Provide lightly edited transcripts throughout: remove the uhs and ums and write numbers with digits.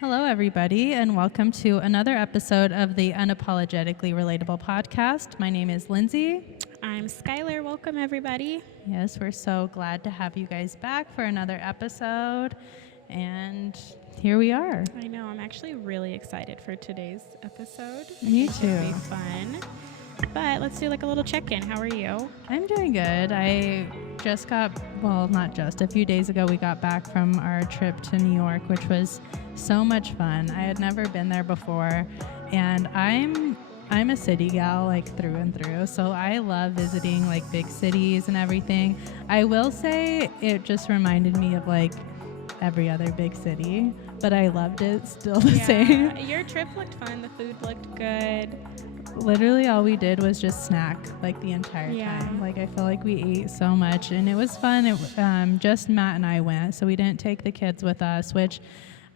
Hello, everybody, and welcome to another episode of the Unapologetically Relatable podcast. My name is Lindsay. I'm Skylar. Welcome, everybody. Yes, we're so glad to have you guys back for another episode, and here we are. I know. I'm actually really excited for today's episode. Me It's too. going to be fun. But let's do like a little check-in. How are you? I'm doing good. I just got, not just, a few days ago we got back from our trip to New York, which was so much fun. I had never been there before, and I'm a city gal, like, through and through, so I love visiting, like, big cities and everything. I will say it just reminded me of, like, every other big city, but I loved it still the same. Your trip looked fun. The food looked good. Literally all we did was just snack, like, the entire time. Like, I feel like we ate so much, and it was fun. Just Matt and I went, so we didn't take the kids with us, which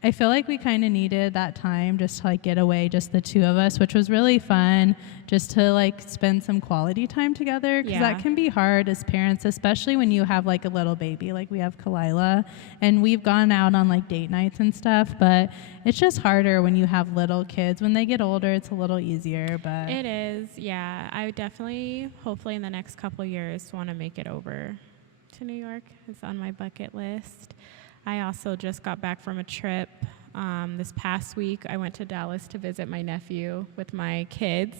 I feel like we kind of needed that time just to, like, get away, just the two of us, which was really fun, just to, like, spend some quality time together, because that can be hard as parents, especially when you have, like, a little baby. Like, we have Kalila, and we've gone out on, like, date nights and stuff, but it's just harder when you have little kids. When they get older, it's a little easier, but It is, yeah. I would definitely, hopefully in the next couple of years, want to make it over to New York. It's on my bucket list. I also just got back from a trip this past week. I went to Dallas to visit my nephew with my kids,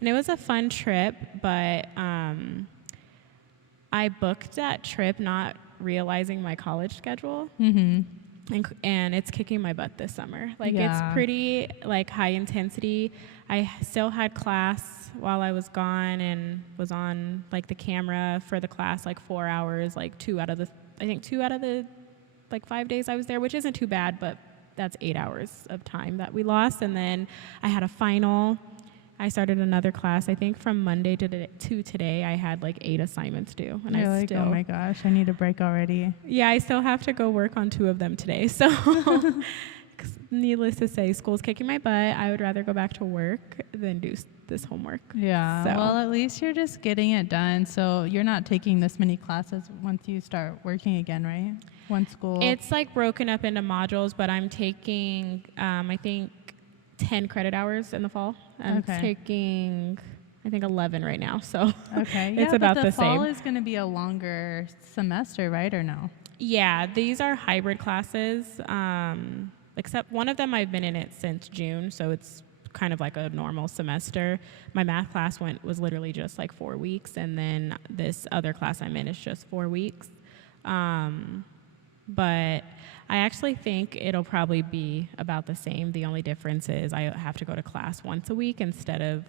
and it was a fun trip, but I booked that trip not realizing my college schedule, and it's kicking my butt this summer. Like, it's pretty, like, high intensity. I still had class while I was gone and was on, like, the camera for the class, like, 4 hours, like, two out of the 5 days I was there, which isn't too bad, but that's 8 hours of time that we lost. And then I had a final. I started another class. I think from Monday to today, I had like 8 assignments due. And you're like, oh my gosh, I need a break already. Yeah, I still have to go work on 2 of them today. So needless to say, school's kicking my butt. I would rather go back to work than do this homework. Yeah, so. Well, at least you're just getting it done. So you're not taking this many classes once you start working again, right? One school. It's like broken up into modules, but I'm taking, I think, 10 credit hours in the fall. I'm taking, I think, 11 right now. So it's about the same. The fall is going to be a longer semester, right, or no? Yeah, these are hybrid classes, except one of them I've been in it since June, so it's kind of like a normal semester. My math class was literally just like 4 weeks, and then this other class I'm in is just 4 weeks. But I actually think it'll probably be about the same. The only difference is I have to go to class once a week instead of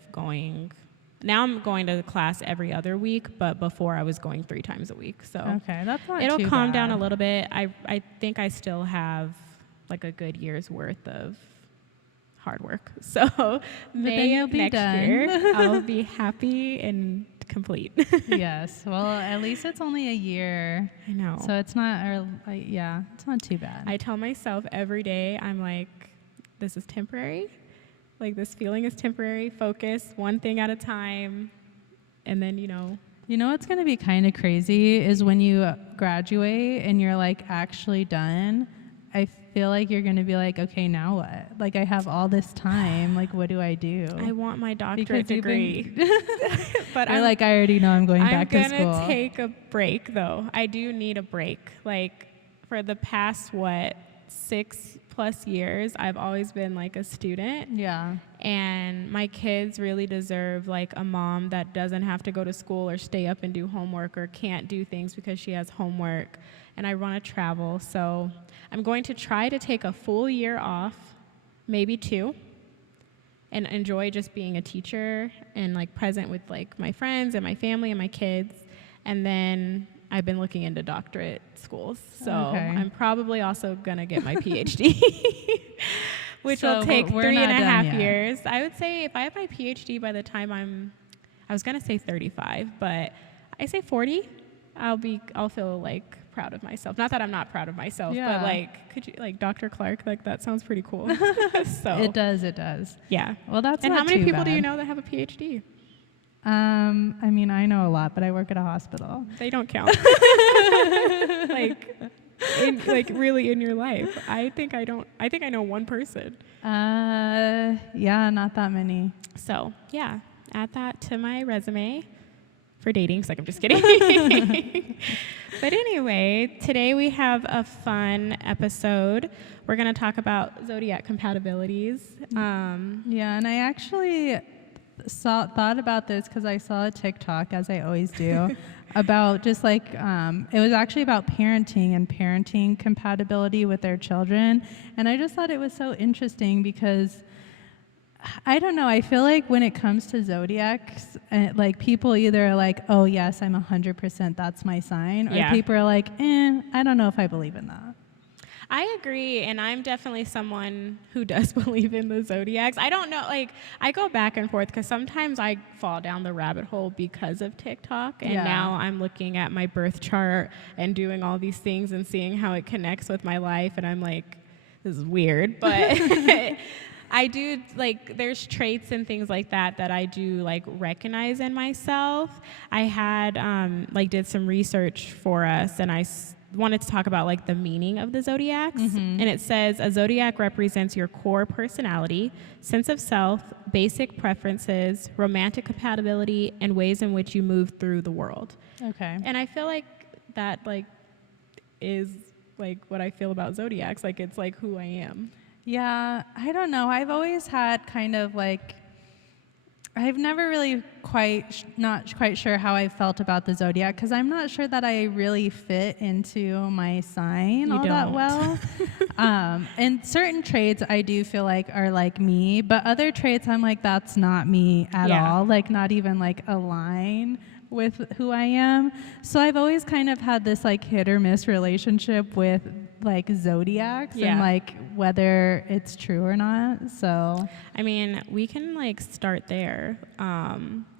now I'm going to class every other week, but before I was going 3 times a week. So that's not it'll too calm bad. down a little bit. I think I still have like a good year's worth of hard work. So May of next year, I'll be happy and complete. Yes. Well, at least it's only a year. I know. So it's not, it's not too bad. I tell myself every day, I'm like, this is temporary. Like, this feeling is temporary. Focus one thing at a time. And then, You know what's going to be kind of crazy is when you graduate and you're, like, actually done. I feel like you're going to be like, okay, now what? Like, I have all this time. Like, what do I do? I want my doctorate degree. But I already know I'm going back to school. I'm going to take a break, though. I do need a break. Like, for the past, 6+ years, I've always been, like, a student. Yeah. And my kids really deserve, like, a mom that doesn't have to go to school or stay up and do homework or can't do things because she has homework. And I want to travel, so I'm going to try to take a full year off, maybe 2, and enjoy just being a teacher and, like, present with, like, my friends and my family and my kids. And then I've been looking into doctorate schools, so I'm probably also going to get my PhD, which will take 3.5 years. I would say if I have my PhD by the time I was going to say 35, but I say 40, I'll feel, like, proud of myself. Not that I'm not proud of myself, but, like, could you, like, Dr. Clark, like, that sounds pretty cool. So It does. Yeah. Well, that's and not how many too people bad. do you know that have a PhD? I mean, I know a lot, but I work at a hospital. They don't count. Like, really in your life? I think I know one person. Yeah, not that many. So yeah, add that to my resume for dating. So I'm just kidding. But anyway, today we have a fun episode. We're going to talk about zodiac compatibilities. Yeah, and I actually thought about this because I saw a TikTok, as I always do, about just like, it was actually about parenting and parenting compatibility with their children. And I just thought it was so interesting because I don't know. I feel like when it comes to zodiacs, like people either are like, oh yes, I'm 100%, that's my sign. Or people are like, I don't know if I believe in that. I agree, and I'm definitely someone who does believe in the zodiacs. I don't know, like, I go back and forth because sometimes I fall down the rabbit hole because of TikTok, and now I'm looking at my birth chart and doing all these things and seeing how it connects with my life, and I'm like, this is weird, but I do, like, there's traits and things like that I do, like, recognize in myself. I had, did some research for us, and I wanted to talk about, like, the meaning of the zodiacs. And it says, a zodiac represents your core personality, sense of self, basic preferences, romantic compatibility, and ways in which you move through the world. Okay. And I feel like that, like, is, like, what I feel about zodiacs. Like, it's, like, who I am. Yeah, I don't know. I've always had kind of like, I've never really not quite sure how I felt about the zodiac because I'm not sure that I really fit into my sign that well. And certain traits I do feel like are like me, but other traits I'm like, that's not me at all. Like not even like align with who I am. So I've always kind of had this like hit or miss relationship with like zodiacs and like whether it's true or not. So I mean, we can like start there.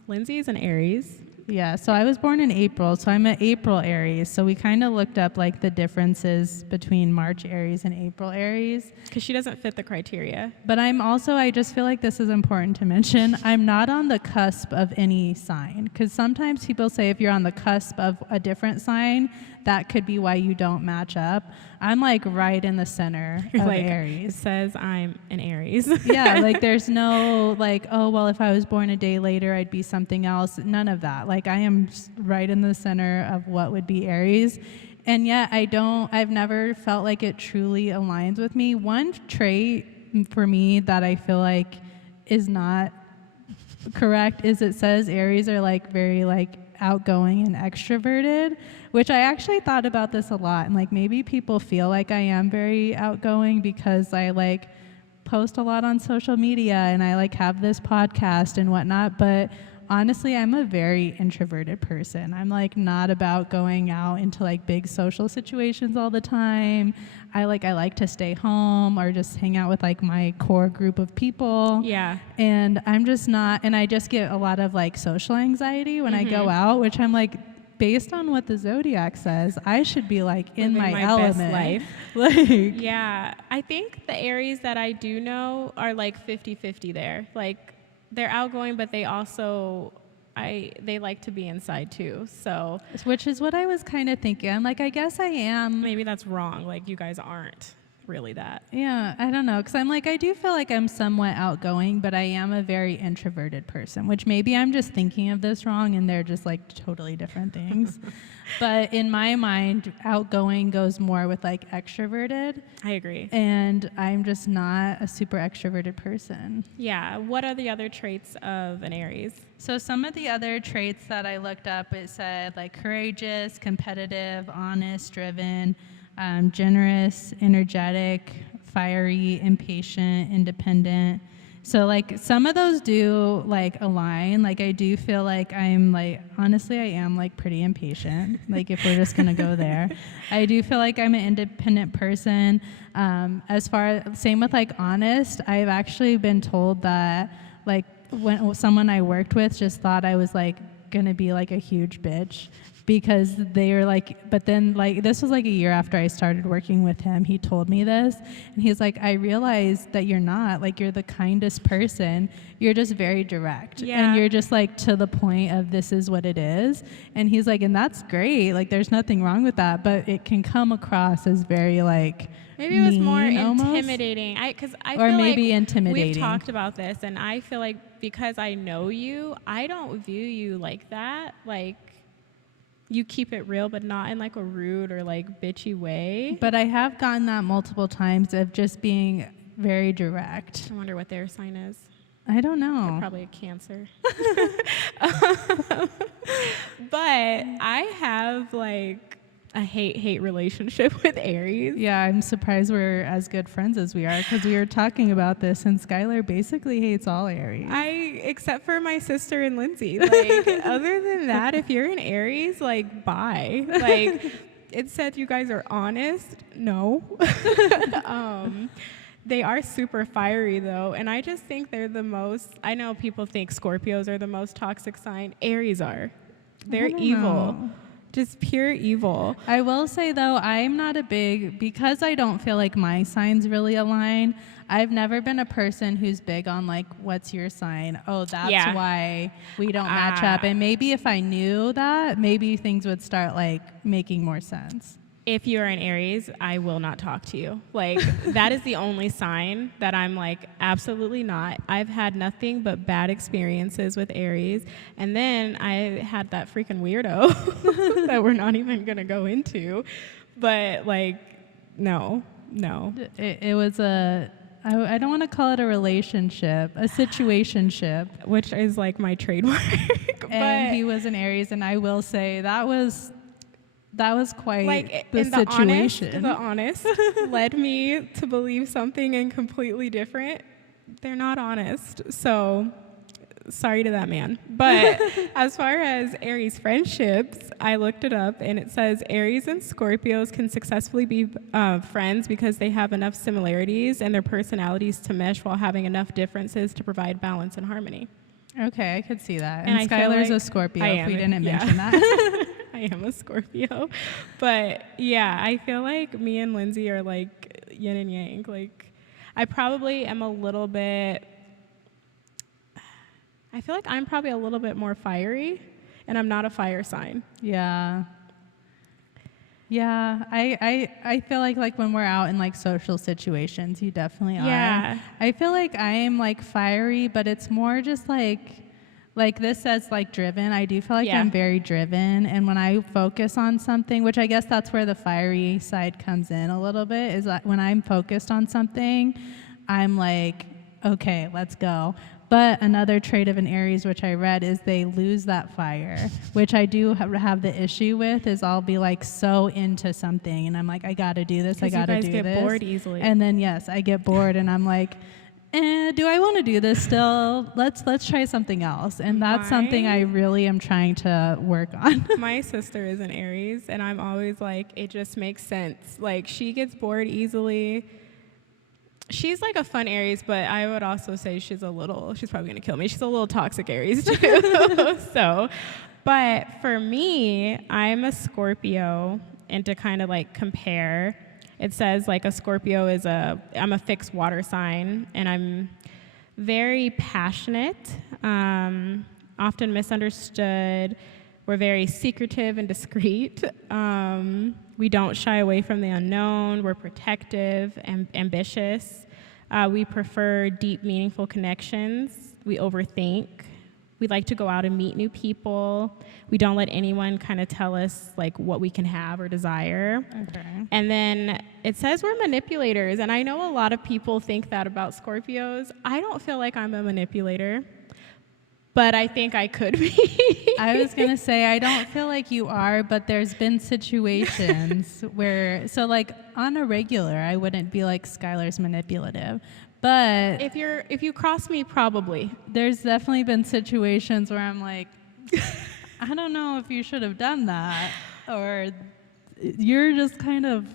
Lindsay's an Aries. Yeah, so I was born in April, so I'm an April Aries. So we kind of looked up like the differences between March Aries and April Aries. Because she doesn't fit the criteria. But I just feel like this is important to mention, I'm not on the cusp of any sign. Because sometimes people say if you're on the cusp of a different sign, that could be why you don't match up. I'm like right in the center of like, Aries. It says I'm an Aries. Yeah, like there's no like, oh, well, if I was born a day later, I'd be something else. None of that. Like I am right in the center of what would be Aries. And yet I've never felt like it truly aligns with me. One trait for me that I feel like is not correct is it says Aries are like very like outgoing and extroverted, which I actually thought about this a lot. And like maybe people feel like I am very outgoing because I like post a lot on social media and I like have this podcast and whatnot. But honestly, I'm a very introverted person. I'm like not about going out into like big social situations all the time. I like to stay home or just hang out with like my core group of people. Yeah. And I'm just not, and I just get a lot of like social anxiety when I go out, which I'm like, based on what the zodiac says, I should be like in my element. Best life. Like, yeah. I think the Aries that I do know are like 50-50 there. Like they're outgoing, but they also they like to be inside too. So which is what I was kind of thinking. I'm like, I guess I am. Maybe that's wrong. Like you guys aren't really that. Yeah, I don't know. Because I'm like, I do feel like I'm somewhat outgoing, but I am a very introverted person, which maybe I'm just thinking of this wrong and they're just like totally different things. But in my mind, outgoing goes more with like extroverted. I agree. And I'm just not a super extroverted person. Yeah. What are the other traits of an Aries? So some of the other traits that I looked up, it said like courageous, competitive, honest, driven, generous, energetic, fiery, impatient, independent. So like some of those do like align. Like I do feel like I'm like, honestly, I am like pretty impatient. Like if we're just gonna go there, I do feel like I'm an independent person. Same with like honest, I've actually been told that like when someone I worked with just thought I was like gonna be like a huge bitch, because they were like, but then like this was like a year after I started working with him, he told me this, and he's like, I realized that you're not, like, you're the kindest person, you're just very direct, and you're just like to the point of this is what it is. And he's like, and that's great, like there's nothing wrong with that, but it can come across as very like maybe it was more almost intimidating. Because I or feel maybe like intimidating. we've talked about this, and I feel like because I know you, I don't view you like that. Like, you keep it real, but not in like a rude or like bitchy way. But I have gotten that multiple times of just being very direct. I wonder what their sign is. I don't know. They're probably a Cancer. But I have like a hate relationship with Aries. Yeah, I'm surprised we're as good friends as we are, because we were talking about this, and Skylar basically hates all Aries. Except for my sister and Lindsay. Like, other than that, if you're an Aries, like, bye. Like, it said you guys are honest. No. They are super fiery, though, and I just think they're the most, I know people think Scorpios are the most toxic sign. Aries are. They're evil. Know. Just pure evil. I will say, though, I'm not a big, because I don't feel like my signs really align, I've never been a person who's big on, like, what's your sign? Oh, that's why we don't match up. And maybe if I knew that, maybe things would start, like, making more sense. If you're an Aries, I will not talk to you. Like, that is the only sign that I'm like, absolutely not. I've had nothing but bad experiences with Aries. And then I had that freaking weirdo that we're not even going to go into. But, like, no. It was I don't want to call it a relationship, a situationship. Which is, like, my trademark. And he was an Aries, and I will say that was quite like, the situation. The honest led me to believe something and completely different. They're not honest. So, sorry to that man. But as far as Aries friendships, I looked it up, and it says Aries and Scorpios can successfully be friends because they have enough similarities and their personalities to mesh while having enough differences to provide balance and harmony. Okay, I could see that. And And Skylar's a Scorpio, if we didn't mention that. I am a Scorpio. But yeah, I feel like me and Lindsay are like yin and yang. Like, I probably am a little bit, I feel like I'm probably a little bit more fiery, and I'm not a fire sign. Yeah. Yeah, I feel like when we're out in like social situations, you definitely are. Yeah. I feel like I am like fiery, but it's more just like this says like driven. I do feel like I'm very driven, and when I focus on something, which I guess that's where the fiery side comes in a little bit, is that when I'm focused on something, I'm like, okay, let's go. But another trait of an Aries, which I read, is they lose that fire, which I do have the issue with, is I'll be like so into something, and I'm like, I got to do this, I got to do this. You guys get bored easily. And then, yes, I get bored, and I'm like, do I want to do this still? Let's try something else. And that's something I really am trying to work on. My sister is an Aries, and I'm always like, it just makes sense. Like, she gets bored easily. She's like a fun Aries, but I would also say she's probably going to kill me. She's a little toxic Aries too. So, but for me, I'm a Scorpio, and to kind of like compare, it says like a Scorpio I'm a fixed water sign, and I'm very passionate, often misunderstood. We're very secretive and discreet. We don't shy away from the unknown. We're protective and ambitious. We prefer deep, meaningful connections. We overthink. We like to go out and meet new people. We don't let anyone kind of tell us like what we can have or desire. Okay. And then it says we're manipulators, and I know a lot of people think that about Scorpios. I don't feel like I'm a manipulator, but I think I could be. I was going to say, I don't feel like you are, but there's been situations where, so like on a regular, I wouldn't be like Skylar's manipulative. But if you cross me, probably. There's definitely been situations where I'm like, I don't know if you should have done that, or you're just kind of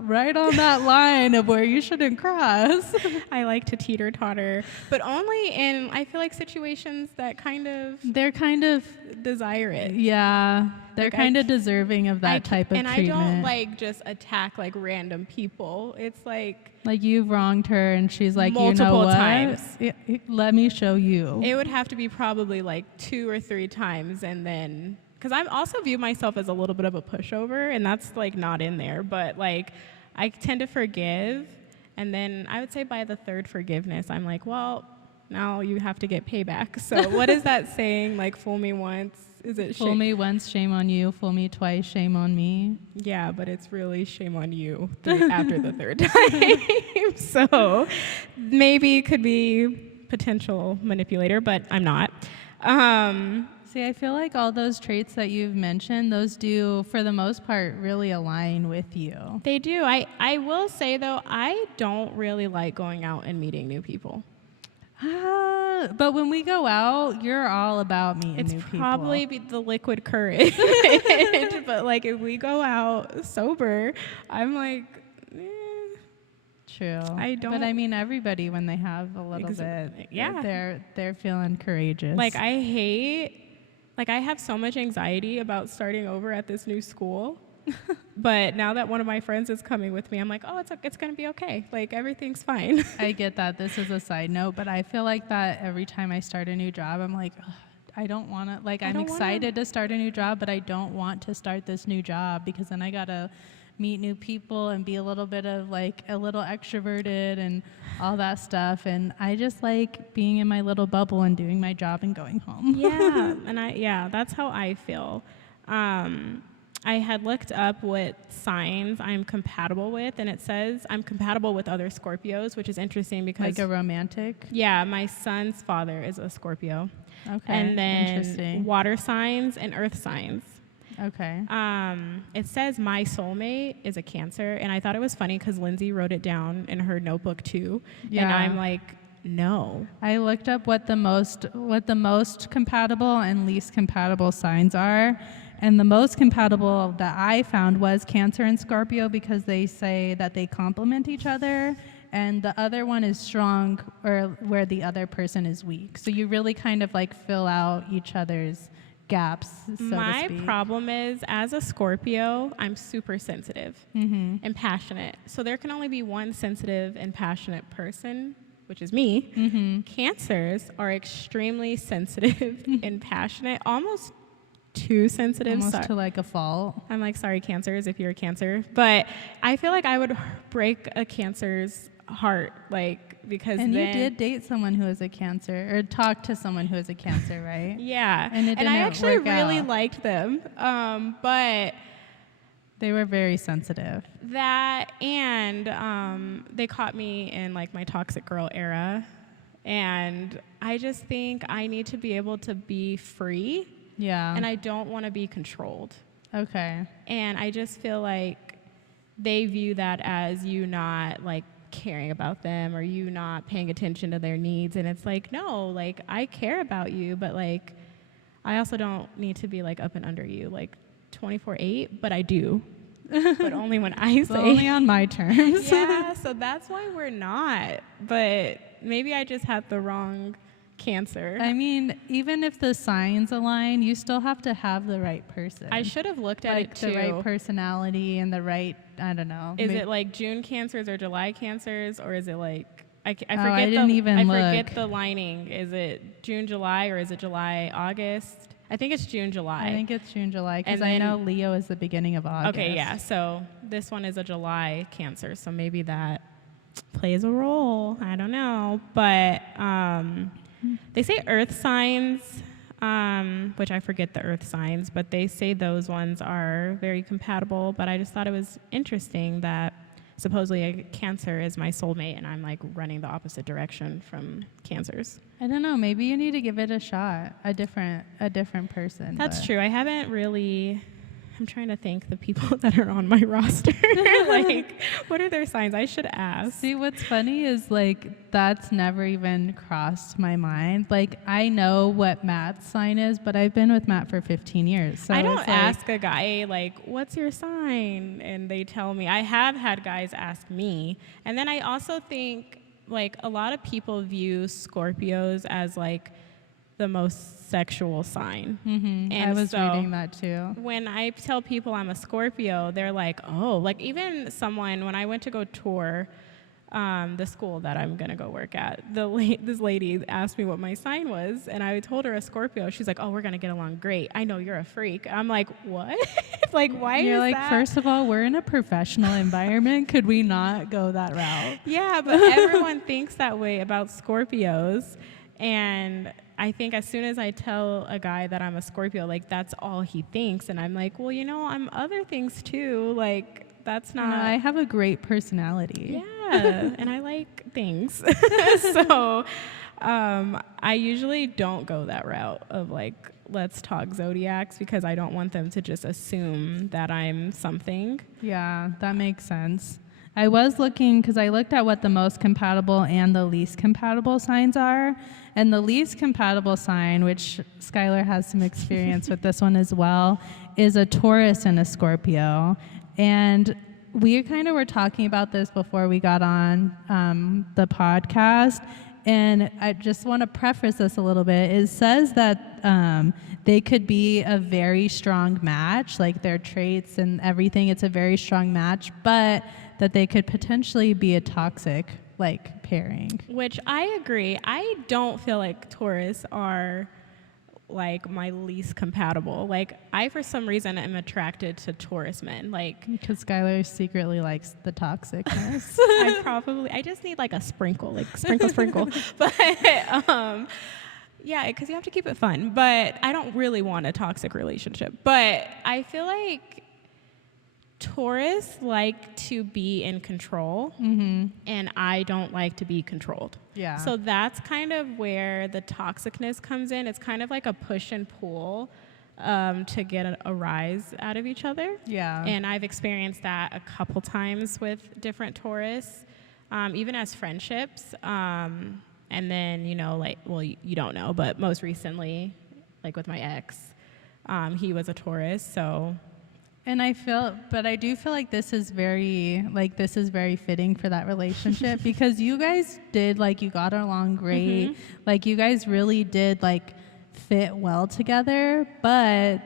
right on that line of where you shouldn't cross. I like to teeter-totter, but only in, I feel like, situations that they're kind of desire it. Yeah, they're like kind of deserving of that type of treatment. And I don't like just attack like random people. It's like you've wronged her and she's like, multiple you know what? times. Let me show you. It would have to be probably like 2 or 3 times, and then because I also view myself as a little bit of a pushover, and that's like not in there, but like I tend to forgive, and then I would say by the 3rd forgiveness, I'm like, well, now you have to get payback. So what is that saying? Like, fool me once. Is it fool me once, shame on you. Fool me twice, shame on me. Yeah, but it's really shame on you after the 3rd time. So maybe it could be potential manipulator, but I'm not. See, I feel like all those traits that you've mentioned, those do, for the most part, really align with you. They do. I will say, though, I don't really like going out and meeting new people. But when we go out, you're all about meeting new people. It's probably the liquid courage. But, like, if we go out sober, I'm like, True. I don't. But I mean, everybody, when they have a little bit, they're feeling courageous. Like, I have so much anxiety about starting over at this new school. But now that one of my friends is coming with me, I'm like, oh, it's going to be okay. Like, everything's fine. I get that. This is a side note, but I feel like that every time I start a new job, I'm like, I don't want to, like, I'm excited to start a new job, but I don't want to start this new job because then I got to meet new people and be a little bit of like a little extroverted and all that stuff. And I just like being in my little bubble and doing my job and going home. Yeah. And that's how I feel. I had looked up what signs I'm compatible with, and it says I'm compatible with other Scorpios, which is interesting because... Like a romantic? Yeah, my son's father is a Scorpio. Okay, and then interesting. Water signs and earth signs. Okay. It says my soulmate is a Cancer, and I thought it was funny because Lindsay wrote it down in her notebook too. Yeah. And I'm like, no. I looked up what the most compatible and least compatible signs are. And the most compatible that I found was Cancer and Scorpio because they say that they complement each other. And the other one is strong or where the other person is weak. So you really kind of like fill out each other's gaps, so to speak. My problem is, as a Scorpio, I'm super sensitive and passionate. So there can only be one sensitive and passionate person, which is me. Cancers are extremely sensitive and passionate, almost too sensitive. Almost to like a fault. I'm like, sorry, Cancers, if you're a Cancer. But I feel like I would break a Cancer's heart, like, because and you did date someone who is a Cancer, or talk to someone who is a Cancer, right? Yeah. And I actually really liked them, but they were very sensitive. That, and they caught me in like my toxic girl era, and I just think I need to be able to be free. Yeah. And I don't want to be controlled. Okay. And I just feel like they view that as you not like caring about them or you not paying attention to their needs. And it's like, no, like I care about you, but like I also don't need to be like up and under you like 24/8, but I do. But only when I say. Only on my terms. Yeah, so that's why we're not. But maybe I just had the wrong Cancer. I mean, even if the signs align, you still have to have the right person. I should have looked at it too. The right personality and the right, I don't know. Is it like June Cancers or July Cancers, or is it like I forget forget the lining. Is it June, July, or is it July, August? I think it's June, July. I think it's June, July, because I know Leo is the beginning of August. Okay, yeah. So this one is a July Cancer, so maybe that plays a role. I don't know, but they say earth signs, which I forget the earth signs, but they say those ones are very compatible. But I just thought it was interesting that supposedly a Cancer is my soulmate, and I'm like running the opposite direction from Cancers. I don't know. Maybe you need to give it a shot. A different person. That's true. I haven't really. I'm trying to think the people that are on my roster. Like, what are their signs? I should ask. See, what's funny is like that's never even crossed my mind. Like I know what Matt's sign is, but I've been with Matt for 15 years. So I don't ask a guy like, "What's your sign?" and they tell me. I have had guys ask me, and then I also think like a lot of people view Scorpios as like the most sexual sign. Mm-hmm. I was reading that too. When I tell people I'm a Scorpio, they're like, oh, like even someone, when I went to go tour the school that I'm going to go work at, this lady asked me what my sign was, and I told her a Scorpio. She's like, oh, we're going to get along great. I know you're a freak. I'm like, what? Like, why You're is like, that? first of all, we're in a professional environment. Could we not go that route? Yeah, but everyone thinks that way about Scorpios. And I think as soon as I tell a guy that I'm a Scorpio, like, that's all he thinks. And I'm like, well, you know, I'm other things too. Like, that's not. No, I have a great personality. Yeah, and I like things. So I usually don't go that route of like, let's talk zodiacs, because I don't want them to just assume that I'm something. Yeah, that makes sense. I was looking, because I looked at what the most compatible and the least compatible signs are. And the least compatible sign, which Skylar has some experience with this one as well, is a Taurus and a Scorpio. And we kind of were talking about this before we got on the podcast. And I just want to preface this a little bit. It says that they could be a very strong match, like their traits and everything. It's a very strong match, but that they could potentially be a toxic like pairing. Which I agree. I don't feel like Taurus are like my least compatible. Like I, for some reason, am attracted to Taurus men. Like because Skylar secretly likes the toxicness. I just need like a sprinkle, like sprinkle. But yeah, because you have to keep it fun. But I don't really want a toxic relationship. But I feel like Taurus like to be in control, and I don't like to be controlled. Yeah. So that's kind of where the toxicness comes in. It's kind of like a push and pull to get a rise out of each other. Yeah. And I've experienced that a couple times with different Taurus, even as friendships. And then, you know, like, well, you don't know, but most recently, like with my ex, he was a Taurus, so... And I do feel like this is very fitting for that relationship because you guys did, like, you got along great. Like, you guys really did, like, fit well together, but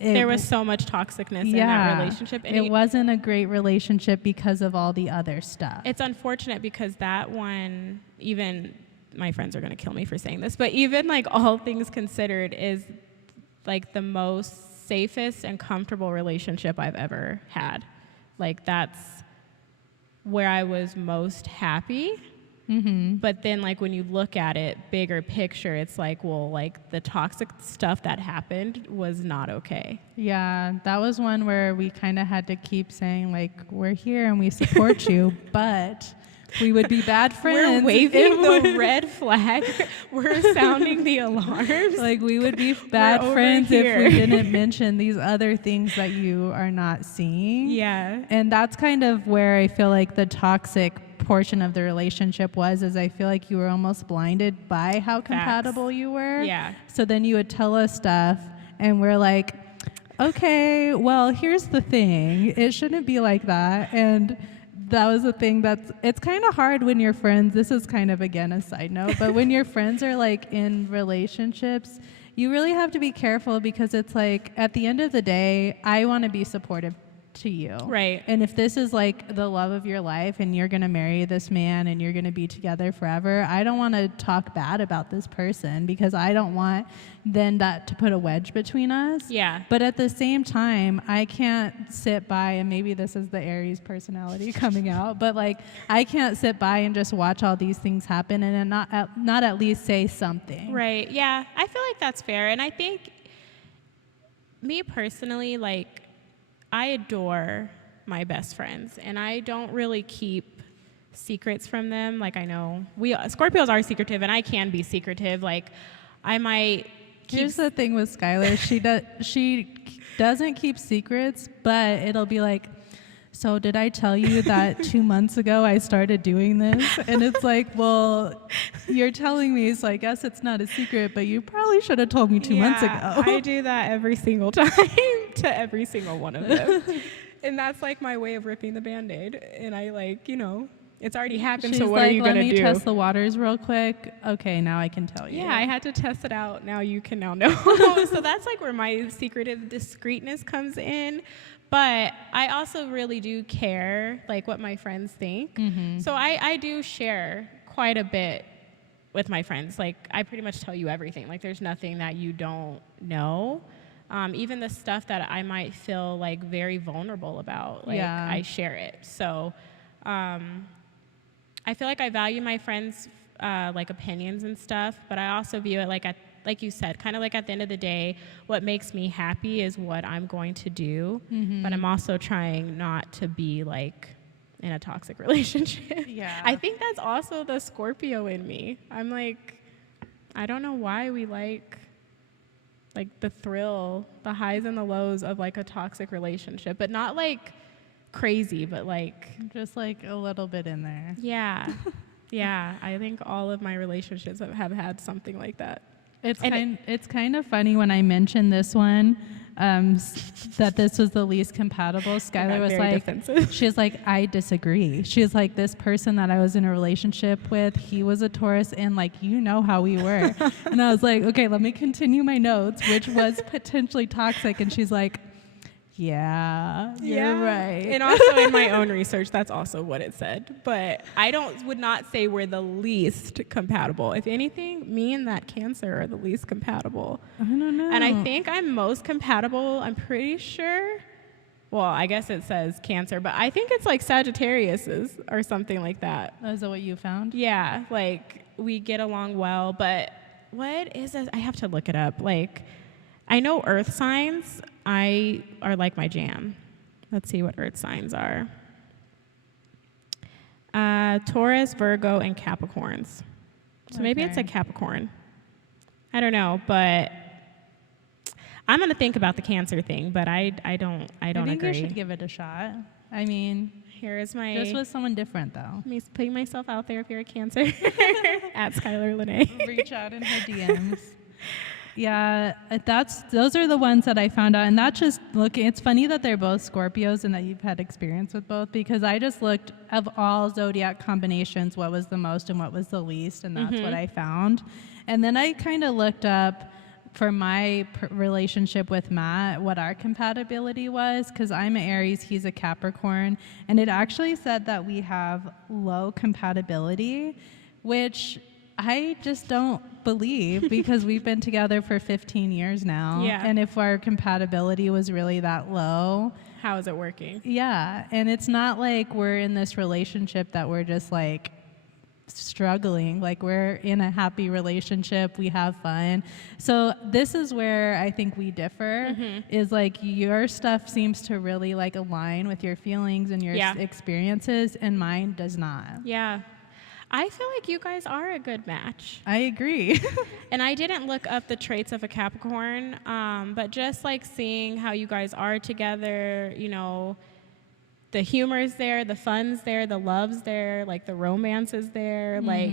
there was so much toxicness in that relationship. And it wasn't a great relationship because of all the other stuff. It's unfortunate because that one, even my friends are going to kill me for saying this, but even, like, all things considered, is, like, the most safest and comfortable relationship I've ever had. Like, that's where I was most happy. But then, like, when you look at it bigger picture, it's like, well, like, the toxic stuff that happened was not okay. Yeah, that was one where we kind of had to keep saying, like, we're here and we support you, but we would be bad friends. We're waving the red flag. We're sounding the alarms. Like, we would be bad friends if we didn't mention these other things that you are not seeing. Yeah. And that's kind of where I feel like the toxic portion of the relationship is I feel like you were almost blinded by how compatible you were. Yeah. So then you would tell us stuff and we're like, okay, well, here's the thing. It shouldn't be like that. And that was the thing it's kind of hard when your friends, this is kind of, again, a side note, but when your friends are like in relationships, you really have to be careful because it's like, at the end of the day, I want to be supportive to you. Right. And if this is like the love of your life and you're going to marry this man and you're going to be together forever, I don't want to talk bad about this person because I don't want then that to put a wedge between us. Yeah. But at the same time, I can't sit by, and maybe this is the Aries personality coming out, but like I can't sit by and just watch all these things happen and not at least say something. Right. Yeah. I feel like that's fair. And I think me personally, like, I adore my best friends, and I don't really keep secrets from them. Like, I know Scorpios are secretive, and I can be secretive. Like, I might keep... Here's the thing with Skylar. She doesn't keep secrets, but it'll be like, so did I tell you that 2 months ago I started doing this? And it's like, well, you're telling me, so I guess it's not a secret, but you probably should have told me 2 months ago. I do that every single time to every single one of them. And that's like my way of ripping the Band-Aid. And I like, it's already happened, so what are you going to do? Let me test the waters real quick. Okay, now I can tell you. Yeah, I had to test it out. Now you can now know. So that's like where my secretive discreetness comes in. But I also really do care, like, what my friends think. Mm-hmm. So I do share quite a bit with my friends. Like, I pretty much tell you everything. Like, there's nothing that you don't know. Even the stuff that I might feel, like, very vulnerable about, like, I share it. So I feel like I value my friends' like, opinions and stuff, but I also view it like you said, kind of like at the end of the day, what makes me happy is what I'm going to do. Mm-hmm. But I'm also trying not to be like in a toxic relationship. Yeah. I think that's also the Scorpio in me. I'm like, I don't know why we like the thrill, the highs and the lows of like a toxic relationship, but not like crazy, but like just like a little bit in there. Yeah. Yeah. I think all of my relationships have had something like that. It's kind of funny when I mentioned this one, that this was the least compatible. Skylar was like, defensive. She's like, I disagree. She's like, this person that I was in a relationship with, he was a Taurus, and like, how we were. And I was like, okay, let me continue my notes, which was potentially toxic. And she's like, yeah, you're right. And also in my own research, that's also what it said. But I would not say we're the least compatible. If anything, me and that Cancer are the least compatible. I don't know. And I think I'm most compatible, I'm pretty sure. Well, I guess it says Cancer, but I think it's like Sagittarius's or something like that. Is that what you found? Yeah, like we get along well, but what is it? I have to look it up. Like, I know earth signs are like my jam. Let's see what earth signs are. Taurus, Virgo, and Capricorns. So maybe it's a Capricorn. I don't know, but I'm gonna think about the Cancer thing. But I don't agree. You should give it a shot. I mean, here is my. Just with someone different, though. Me putting myself out there. If you're a Cancer, at Skylar Lene. Reach out in her DMs. Yeah, those are the ones that I found out, and that's just looking. It's funny that they're both Scorpios and that you've had experience with both, because I just looked of all zodiac combinations, what was the most and what was the least, and that's what I found. And then I kind of looked up for my relationship with Matt what our compatibility was, because I'm an Aries, he's a Capricorn, and it actually said that we have low compatibility, which I just don't believe, because we've been together for 15 years now. Yeah. And if our compatibility was really that low, how is it working? Yeah. And it's not like we're in this relationship that we're just like struggling. Like, we're in a happy relationship, we have fun. So this is where I think we differ, is like your stuff seems to really like align with your feelings and your experiences, and mine does not. Yeah. I feel like you guys are a good match. I agree. And I didn't look up the traits of a Capricorn, but just like seeing how you guys are together, the humor is there, the fun's there, the love's there, like the romance is there, like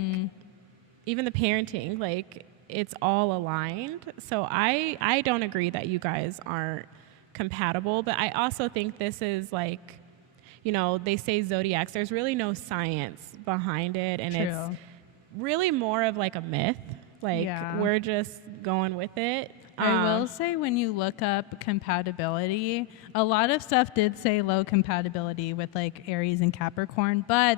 even the parenting, like it's all aligned. So I don't agree that you guys aren't compatible, but I also think this is like, they say zodiacs, there's really no science behind it, and it's really more of like a myth. Like, we're just going with it. I will say, when you look up compatibility, a lot of stuff did say low compatibility with like Aries and Capricorn, but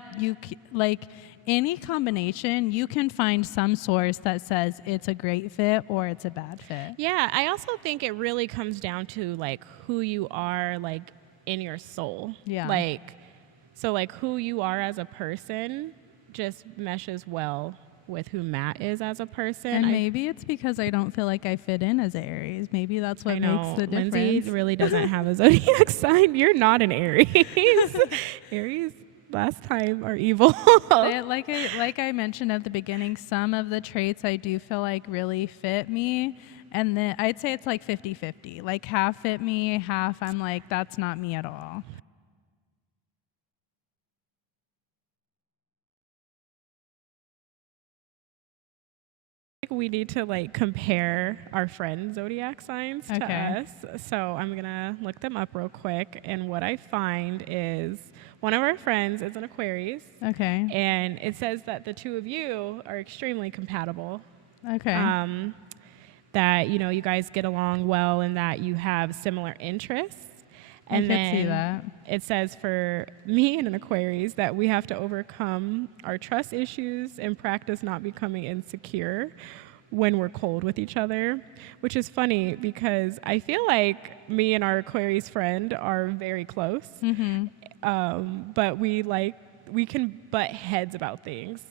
any combination, you can find some source that says it's a great fit or it's a bad fit. Yeah, I also think it really comes down to like who you are, like in your soul. Yeah. Like, so like who you are as a person just meshes well with who Matt is as a person. And maybe it's because I don't feel like I fit in as Aries. Maybe that's what makes the difference. Lindsay really doesn't have a zodiac sign. You're not an Aries. Aries last time are evil. Like I mentioned at the beginning, some of the traits I do feel like really fit me. And then I'd say it's like 50-50. Like half fit me, half I'm like, that's not me at all. We need to like compare our friend zodiac signs to Okay. us. So I'm gonna look them up real quick, and what I find is one of our friends is an Aquarius. Okay. And it says that the two of you are extremely compatible. Okay. That you guys get along well and that you have similar interests. And I could see then that. it says for me and an Aquarius that we have to overcome our trust issues and practice not becoming insecure when we're cold with each other, which is funny because I feel like me and our Aquarius friend are very close, but we can butt heads about things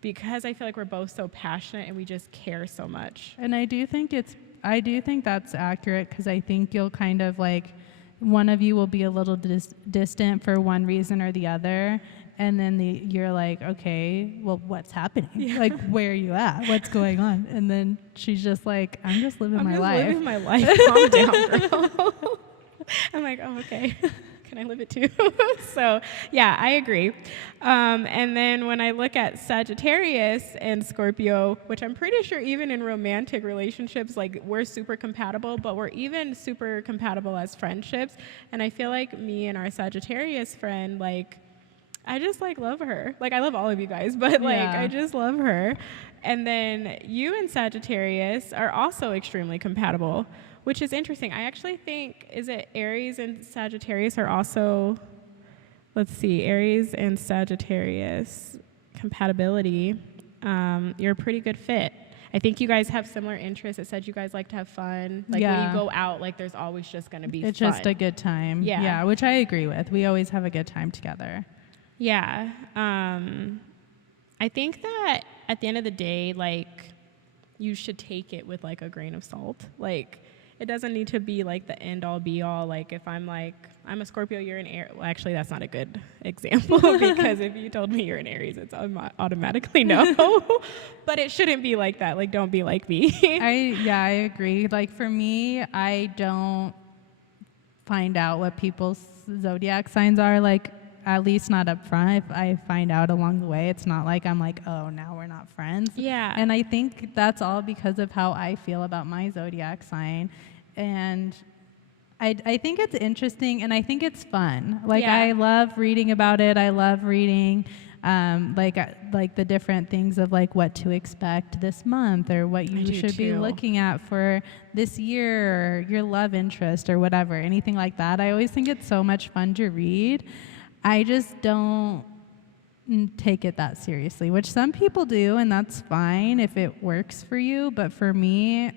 because I feel like we're both so passionate and we just care so much. And I do think that's accurate, because I think you'll kind of like, one of you will be a little distant for one reason or the other, and then you're like, okay, well, what's happening? Yeah. Like, where are you at? What's going on? And then she's just like, I'm just living my life. Living my life. Calm down, girl. I'm like, oh, okay. Can I live it too? So, yeah, I agree. And then when I look at Sagittarius and Scorpio, which I'm pretty sure even in romantic relationships, like we're super compatible, but we're even super compatible as friendships. And I feel like me and our Sagittarius friend, like, I just like love her. Like I love all of you guys, but like I just love her. And then you and Sagittarius are also extremely compatible, which is interesting. I actually think, is it Aries and Sagittarius are also, let's see, Aries and Sagittarius compatibility. You're a pretty good fit. I think you guys have similar interests. It said you guys like to have fun. Like when you go out, like there's always just going to be It's fun. just a good time. Yeah, which I agree with. We always have a good time together. Yeah. I think that at the end of the day, like, you should take it with, like, a grain of salt. Like, it doesn't need to be, like, the end-all, be-all. Like, if I'm, like, I'm a Scorpio, you're an Aries. Well, actually, that's not a good example because if you told me you're an Aries, it's automatically no. But it shouldn't be like that. Like, don't be like me. I agree. Like, for me, I don't find out what people's zodiac signs are, like, at least not up front. If I find out along the way, it's not like I'm like, oh, now we're not friends. Yeah. And I think that's all because of how I feel about my zodiac sign. And I think it's interesting, and I think it's fun. Like, I love reading about it. I love reading like the different things of like what to expect this month, or what you should be looking at for this year, or your love interest, or whatever, anything like that. I always think it's so much fun to read. I just don't take it that seriously, which some people do, and that's fine if it works for you. But for me,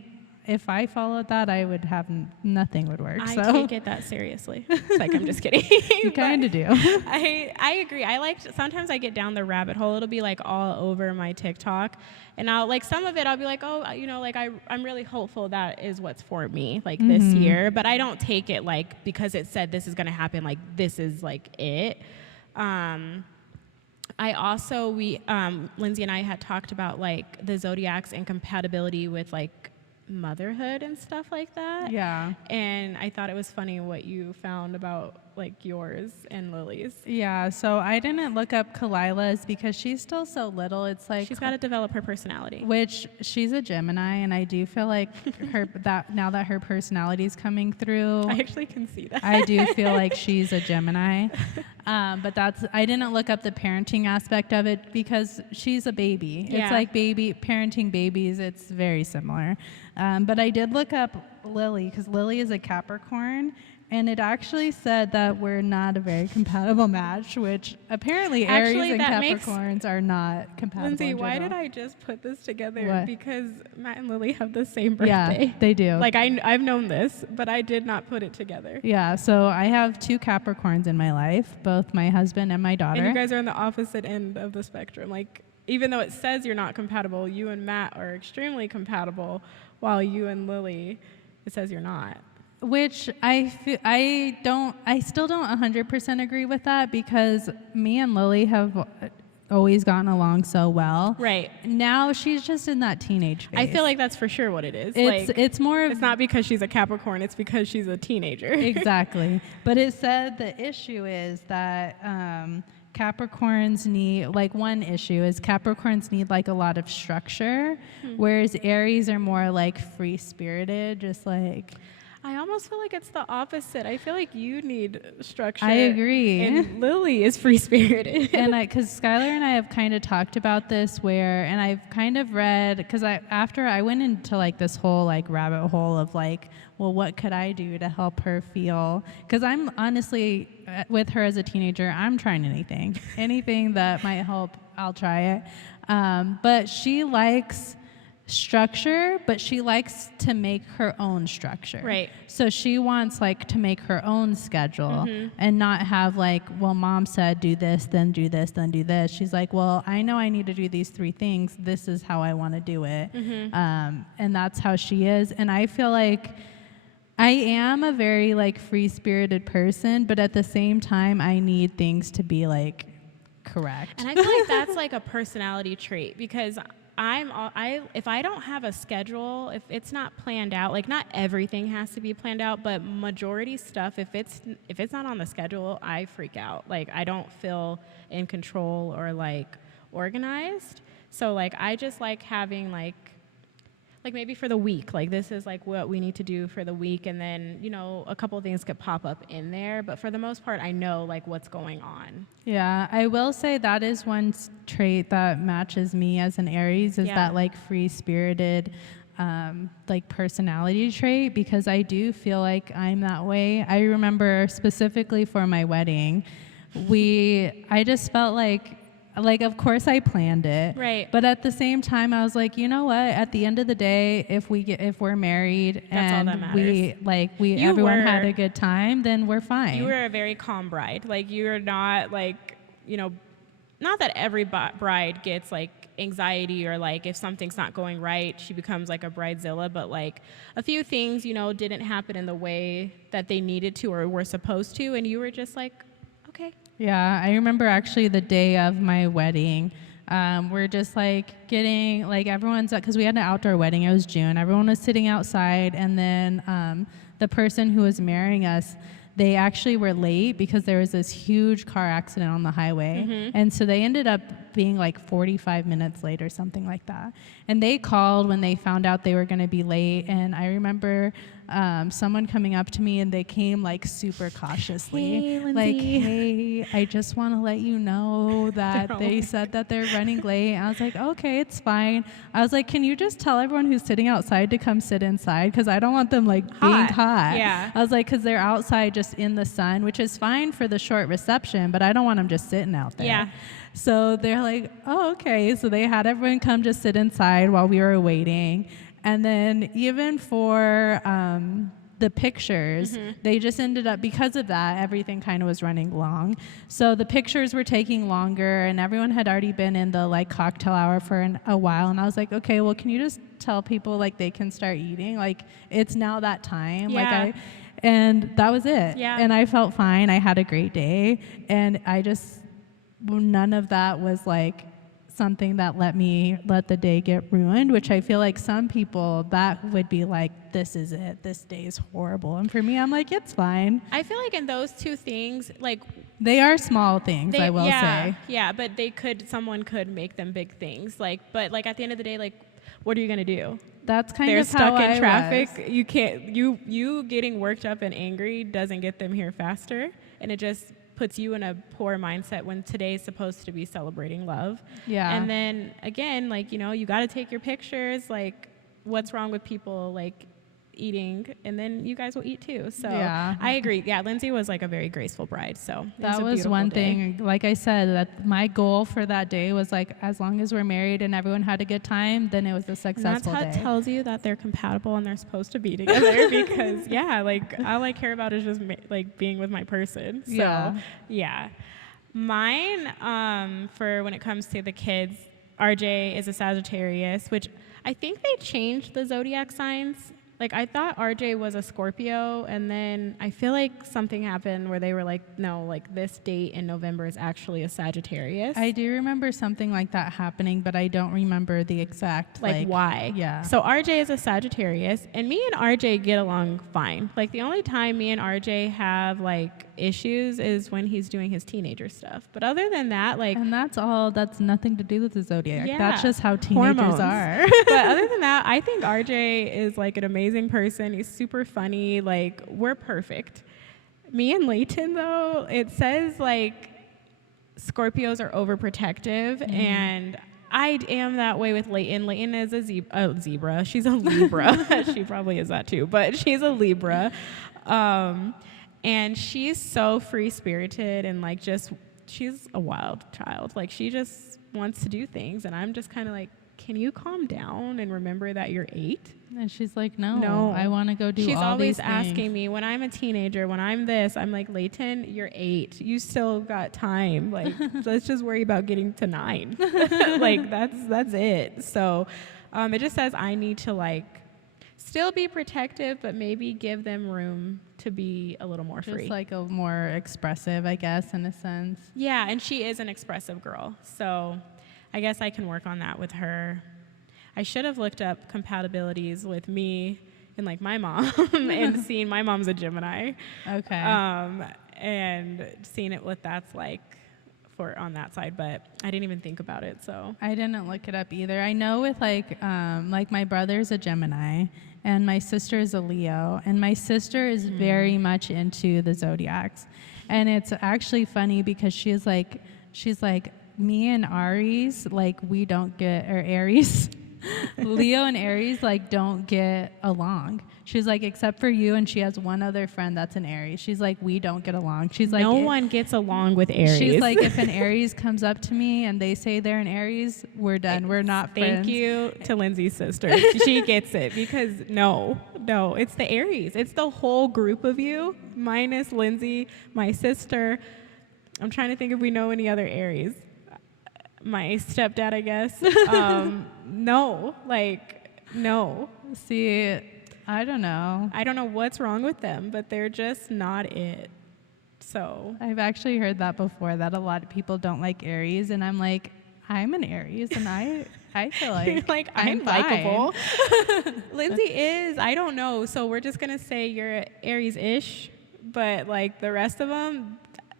if I followed that, I would have nothing would work. I take it that seriously. It's like, I'm just kidding. You kind of do. I agree. Sometimes I get down the rabbit hole. It'll be like all over my TikTok. And I'll like some of it, I'll be like, oh, like I'm really hopeful that is what's for me, like this year. But I don't take it like because it said this is going to happen, like this is like it. I also, Lindsay and I had talked about like the zodiacs and compatibility with like motherhood and stuff like that. Yeah. And I thought it was funny what you found about like yours and Lily's. Yeah, so I didn't look up Kalila's because she's still so little. It's like she's got to develop her personality. Which she's a Gemini, and I do feel like now that her personality is coming through, I actually can see that. I do feel like she's a Gemini. But I didn't look up the parenting aspect of it because she's a baby. Yeah. It's like parenting babies. It's very similar. But I did look up Lily because Lily is a Capricorn. And it actually said that we're not a very compatible match, which apparently Aries and Capricorns are not compatible. Lindsay, why did I just put this together? What? Because Matt and Lily have the same birthday. Yeah, they do. Like, I've known this, but I did not put it together. Yeah, so I have 2 Capricorns in my life, both my husband and my daughter. And you guys are on the opposite end of the spectrum. Like, even though it says you're not compatible, you and Matt are extremely compatible, while you and Lily, it says you're not. Which I still don't 100% agree with that, because me and Lily have always gotten along so well. Right. Now she's just in that teenage phase. I feel like that's for sure what it is. It's more of, it's not because she's a Capricorn, it's because she's a teenager. Exactly. But it said the issue is that Capricorns need, like, one issue is Capricorns need like a lot of structure, whereas Aries are more like free spirited, just like. I almost feel like it's the opposite. I feel like you need structure. I agree. And Lily is free-spirited. And because Skylar and I have kind of talked about this and I've kind of read, because after I went into like this whole like rabbit hole of like, well, what could I do to help her feel? Because I'm honestly, with her as a teenager, I'm trying anything that might help, I'll try it. But she likes structure, but she likes to make her own structure. Right. So she wants like to make her own schedule and not have like, well, mom said do this, then do this, then do this. She's like, well, I know I need to do these 3 things. This is how I want to do it. And that's how she is. And I feel like I am a very like free-spirited person, but at the same time, I need things to be like correct. And I feel like that's like a personality trait, because if I don't have a schedule, if it's not planned out, like not everything has to be planned out, but majority stuff, if it's not on the schedule, I freak out. Like I don't feel in control or like organized. So like I just like having like maybe for the week, like this is like what we need to do for the week, and then, you know, a couple of things could pop up in there, but for the most part I know like what's going on. Yeah, I will say that is one trait that matches me as an Aries, is that like free-spirited like personality trait, because I do feel like I'm that way. I remember specifically for my wedding, I just felt like of course I planned it, right? But at the same time, I was like, you know what? At the end of the day, if we're married and everyone had a good time, then we're fine. You were a very calm bride. Like you're not like, you know, not that every bride gets like anxiety or like if something's not going right, she becomes like a bridezilla. But like a few things, you know, didn't happen in the way that they needed to or were supposed to, and you were just like, okay. Yeah, I remember actually the day of my wedding, we're just like getting, like everyone's, because we had an outdoor wedding, it was June, everyone was sitting outside, and then the person who was marrying us, they actually were late because there was this huge car accident on the highway. And so they ended up being like 45 minutes late or something like that. And they called when they found out they were going to be late. And I remember someone coming up to me, and they came like super cautiously. Hey, Lindsay. Like, hey, I just want to let you know that they said that they're running late. And I was like, okay, it's fine. I was like, can you just tell everyone who's sitting outside to come sit inside? Because I don't want them like being hot. Yeah. I was like, because they're outside just in the sun, which is fine for the short reception, but I don't want them just sitting out there. Yeah. So they're like, oh, okay. So they had everyone come just sit inside while we were waiting. And then even for the pictures, they just ended up, because of that, everything kind of was running long. So the pictures were taking longer, and everyone had already been in the like cocktail hour for a while. And I was like, okay, well, can you just tell people like they can start eating? Like it's now that time. Yeah. And that was it. Yeah. And I felt fine. I had a great day. And none of that was like something that let the day get ruined, which I feel like some people, that would be like, this is it, this day is horrible. And for me, I'm like, it's fine. I feel like in those two things, like they are small things, I will say. Yeah, but someone could make them big things. But at the end of the day, like, what are you gonna do? That's kind They're of how stuck in traffic. was. You can't. You getting worked up and angry doesn't get them here faster, and it just puts you in a poor mindset when today is supposed to be celebrating love. Yeah. And then again, like, you know, you got to take your pictures. Like, what's wrong with people like eating? And then you guys will eat too. So yeah. I agree. Yeah, Lindsay was like a very graceful bride. So that was one thing. Like I said, that my goal for that day was like, as long as we're married and everyone had a good time, then it was a successful day. And that's how it tells you that they're compatible and they're supposed to be together. Because like all I care about is just like being with my person. So yeah. Mine, for when it comes to the kids, RJ is a Sagittarius, which I think they changed the zodiac signs Like, I thought RJ was a Scorpio, and then I feel like something happened where they were like, no, like this date in November is actually a Sagittarius. I do remember something like that happening, but I don't remember the exact, like why. Yeah. So RJ is a Sagittarius, and me and RJ get along fine. Like, the only time me and RJ have like issues is when he's doing his teenager stuff. But other than that, like, and that's nothing to do with the zodiac. Yeah, that's just how teenagers hormones. are. But other than that, I think RJ is like an amazing person. He's super funny. Like, we're perfect. Me and Leighton, though, it says like Scorpios are overprotective, and I am that way with Leighton. Leighton is a zebra. She's a Libra. She probably is that too, but she's a Libra. And she's so free-spirited and like she's a wild child. Like, she just wants to do things, and I'm just kind of like, can you calm down and remember that you're 8? And she's like, no, I want to go do all these things. She's always asking me, when I'm a teenager, when I'm this, I'm like, Leighton, you're 8. You still got time. Like, let's just worry about getting to 9. Like, that's it. So it just says I need to, like, still be protective, but maybe give them room to be a little more free. Just like a more expressive, I guess, in a sense. Yeah, and she is an expressive girl. So I guess I can work on that with her. I should have looked up compatibilities with me and like my mom and seen my mom's a Gemini. Okay. And seeing what that's like for on that side, but I didn't even think about it. So I didn't look it up either. I know with like my brother's a Gemini and my sister is a Leo, and my sister is very much into the zodiacs. And it's actually funny because she's like me and Aries, like we don't get, or Aries, Leo and Aries like don't get along. She's like, except for you, and she has one other friend that's an Aries. She's like, we don't get along. She's like, no one gets along with Aries. She's like, if an Aries comes up to me and they say they're an Aries, we're done. We're not friends. Thank you to Lindsay's sister. She gets it, because no, it's the Aries. It's the whole group of you, minus Lindsay, my sister. I'm trying to think if we know any other Aries. My stepdad, I guess. No. See, I don't know. I don't know what's wrong with them, but they're just not it. So I've actually heard that before, that a lot of people don't like Aries, and I'm like, I'm an Aries, and I feel like, like I'm likable. Lindsay is. I don't know. So we're just gonna say you're Aries-ish, but like the rest of them,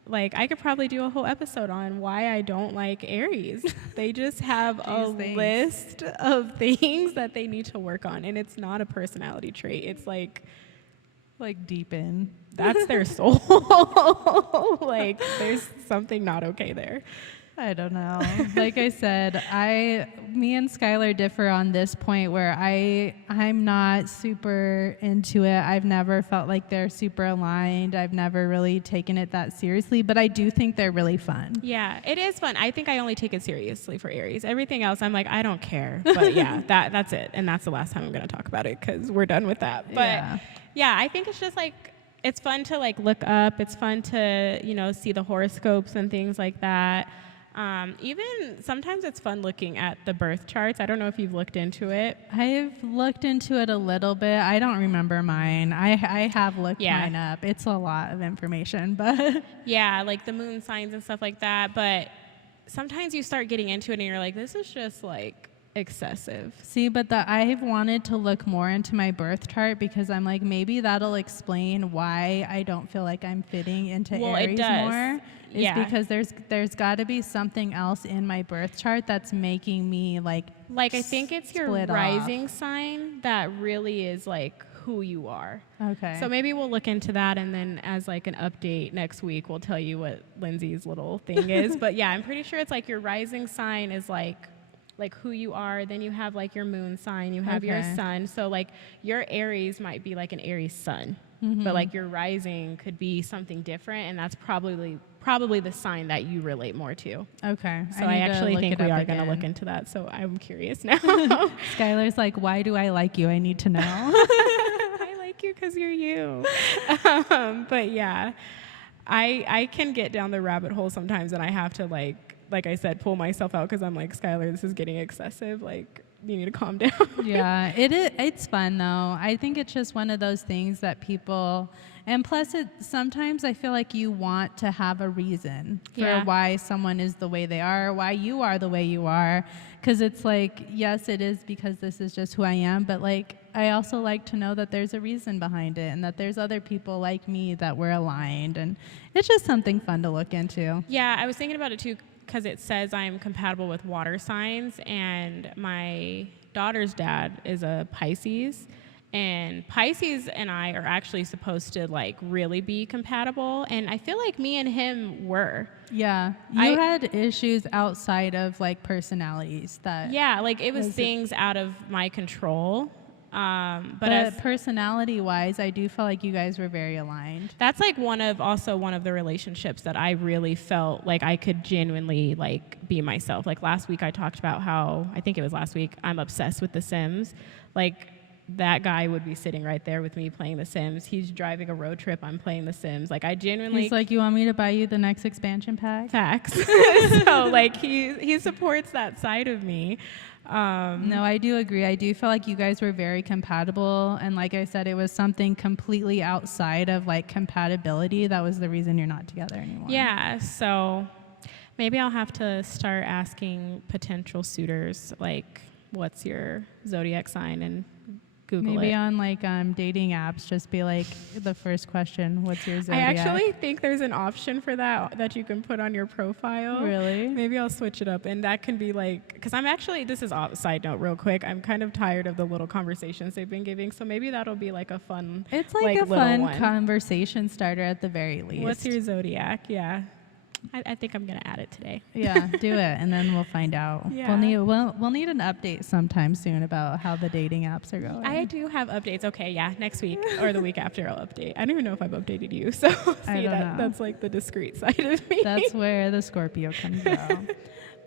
like I could probably do a whole episode on why I don't like Aries. They just have a list of things that they need to work on, and it's not a personality trait. It's like deep in. That's their soul. Like, there's something not okay there. I don't know. Like I said, me and Skylar differ on this point where I'm not super into it. I've never felt like they're super aligned. I've never really taken it that seriously, but I do think they're really fun. Yeah, it is fun. I think I only take it seriously for Aries. Everything else, I'm like, I don't care. But yeah, that's it. And that's the last time I'm going to talk about it, because we're done with that. But yeah, I think it's just like, it's fun to like look up. It's fun to, see the horoscopes and things like that. Even sometimes it's fun looking at the birth charts. I don't know if you've looked into it. I've looked into it a little bit. I don't remember mine. I have looked mine up. It's a lot of information, but yeah, like the moon signs and stuff like that. But sometimes you start getting into it and you're like, this is just like excessive. See, but I've wanted to look more into my birth chart, because I'm like, maybe that'll explain why I don't feel like I'm fitting into Aries more. Because there's got to be something else in my birth chart that's making me like I think it's your rising sign that really is like who you are. Okay. So maybe we'll look into that, and then as like an update next week, we'll tell you what Lindsay's little thing is. But yeah, I'm pretty sure it's like your rising sign is like who you are. Then you have like your moon sign, you have your sun. So like your Aries might be like an Aries sun, but like your rising could be something different, and that's probably the sign that you relate more to. Okay. So I actually think we are going to look into that. So I'm curious now. Skylar's like, why do I like you? I need to know. I like you because you're you. But yeah, I can get down the rabbit hole sometimes, and I have to like I said, pull myself out, because I'm like, Skylar, this is getting excessive. Like, you need to calm down. Yeah, it's fun though. I think it's just one of those things that people, and plus sometimes I feel like you want to have a reason for why someone is the way they are, why you are the way you are. Because it's like, yes, it is because this is just who I am, but like I also like to know that there's a reason behind it and that there's other people like me that we're aligned, and it's just something fun to look into. Yeah, I was thinking about it too because it says I'm compatible with water signs, and my daughter's dad is a Pisces. And Pisces and I are actually supposed to like really be compatible, and I feel like me and him were. Yeah, you had issues outside of like personalities that. Yeah, like it was things out of my control. But as personality-wise, I do feel like you guys were very aligned. That's like one of the relationships that I really felt like I could genuinely like be myself. Like last week, I talked about how I think it was last week I'm obsessed with The Sims. Like. That guy would be sitting right there with me playing The Sims. He's driving a road trip. I'm playing The Sims. Like I genuinely. He's like, you want me to buy you the next expansion pack? Facts. So like he supports that side of me. No, I do agree. I do feel like you guys were very compatible, and like I said, it was something completely outside of like compatibility that was the reason you're not together anymore. Yeah. So maybe I'll have to start asking potential suitors like, what's your zodiac sign, and Google Maybe it. on like dating apps, just be like the first question, what's your zodiac? I actually think there's an option for that you can put on your profile. Really? Maybe I'll switch it up, and that can be like, because I'm actually, this is a side note real quick, I'm kind of tired of the little conversations they've been giving, so maybe that'll be like a fun, it's like a fun one. Conversation starter at the very least. What's your zodiac? Yeah. I think I'm gonna add it today. Yeah, do it, and then we'll find out. Yeah. We'll need an update sometime soon about how the dating apps are going. I do have updates. Okay, yeah, next week or the week after I'll update. I don't even know if I've updated you. So see, that's like the discreet side of me. That's where the Scorpio comes out.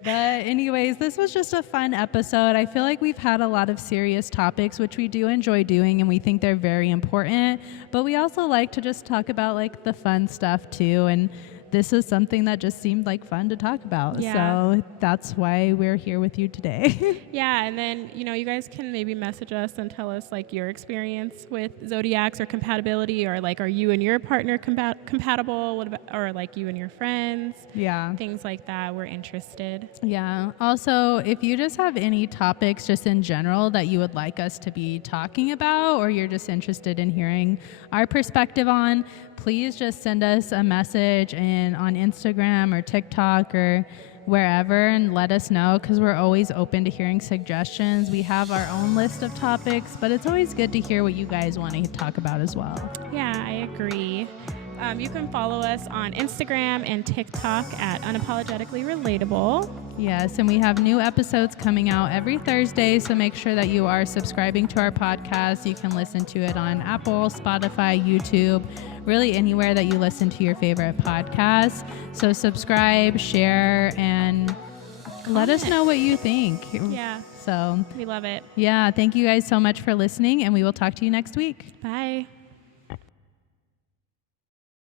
But anyways, this was just a fun episode. I feel like we've had a lot of serious topics, which we do enjoy doing, and we think they're very important. But we also like to just talk about like the fun stuff too, and this is something that just seemed like fun to talk about. Yeah. So that's why we're here with you today. Yeah, and then, you guys can maybe message us and tell us like your experience with zodiacs or compatibility, or like, are you and your partner compatible? What about, or like you and your friends? Yeah. Things like that. We're interested. Yeah. Also, if you just have any topics just in general that you would like us to be talking about, or you're just interested in hearing our perspective on, please just send us a message on Instagram or TikTok or wherever and let us know, because we're always open to hearing suggestions. We have our own list of topics, but it's always good to hear what you guys want to talk about as well. Yeah, I agree. You can follow us on Instagram and TikTok at Unapologetically Relatable. Yes, and we have new episodes coming out every Thursday, so make sure that you are subscribing to our podcast. You can listen to it on Apple, Spotify, YouTube, really anywhere that you listen to your favorite podcasts. So subscribe, share, and let us know what you think. Yeah. So we love it. Yeah, thank you guys so much for listening, and we will talk to you next week. Bye.